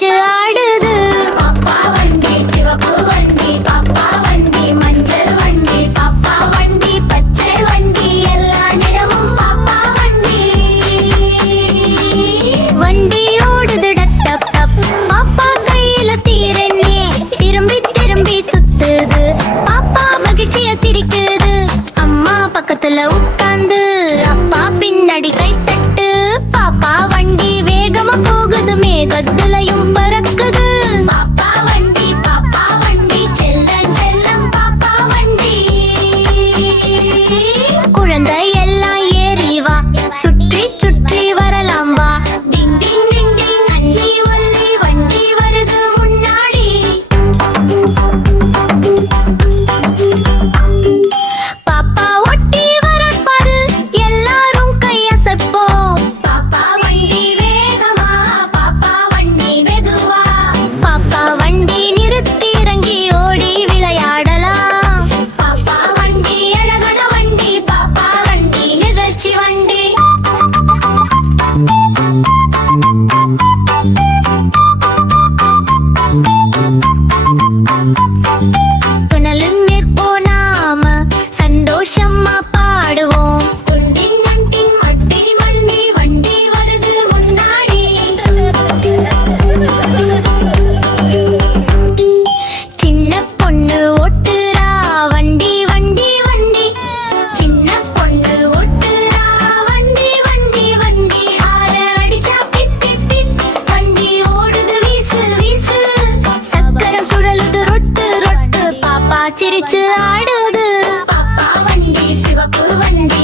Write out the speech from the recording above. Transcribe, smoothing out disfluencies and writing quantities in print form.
சிரிச்சு ஆடுது. பாப்பா வண்டி சிவப்பு வண்டி, பாப்பா வண்டி மஞ்சள் வண்டி, பாப்பா வண்டி பச்சை வண்டி, எல்லா நிறமும் பாப்பா வண்டி. வண்டி ஓடுது டப் டப் டப், பாப்பா கையில ஸ்டீரனே திரும்பி திரும்பி சுத்துது. பாப்பா மகிழ்ச்சியா சிரிக்குது. அம்மா பக்கத்துல உட்கார்ந்து அப்பா பின்னாடி கை தட்டு. பாப்பா வண்டி வேகமா போகுது, மேகத்துலயும் பறக்குது. பாப்பா வண்டி செல்லம் செல்லம் பாப்பா வண்டி. குழந்தை எல்லாம் ஏறி வா, சுற்றி சுற்றி வரலாம் வா. டிங் டிங் டிங் டிங் அண்டி ஒல்லி வண்டி வருது முன்னாடி. பாப்பா ஒட்டி வர பாரு, எல்லாரும் கையசைப்போம். பாப்பா வண்டி வேகமா, பாப்பா வண்டி மெதுவா. பாப்பா வண்டி நிறுத்தி இறங்கி ஓடி விளையாடலாம். பாப்பா வண்டி அழகான வண்டி, பாப்பா வண்டி நிகழ்ச்சி வண்டி. துணலும் நிற்போம் நாம, சந்தோஷமா பாடுவோம். குண்டின் நண்டின் மட்டி மண்டி வண்டி வருது முன்னாடி. சின்ன பொண்ணு ஓட்டுறா வண்டி வண்டி வண்டி. சின்ன பொண்ணு ஓட்டுறா வண்டி வண்டி வண்டி. ஆற அடிச்சா பிப் பிப் பிப், வண்டி ஓடுது வீசு வீசு. சக்கரம் சுழலுது ரொட்டு ரொட்டு, பாப்பா சிரிச்சு ஆடுது. பாப்பா வண்டி சிவப்பு வண்டி,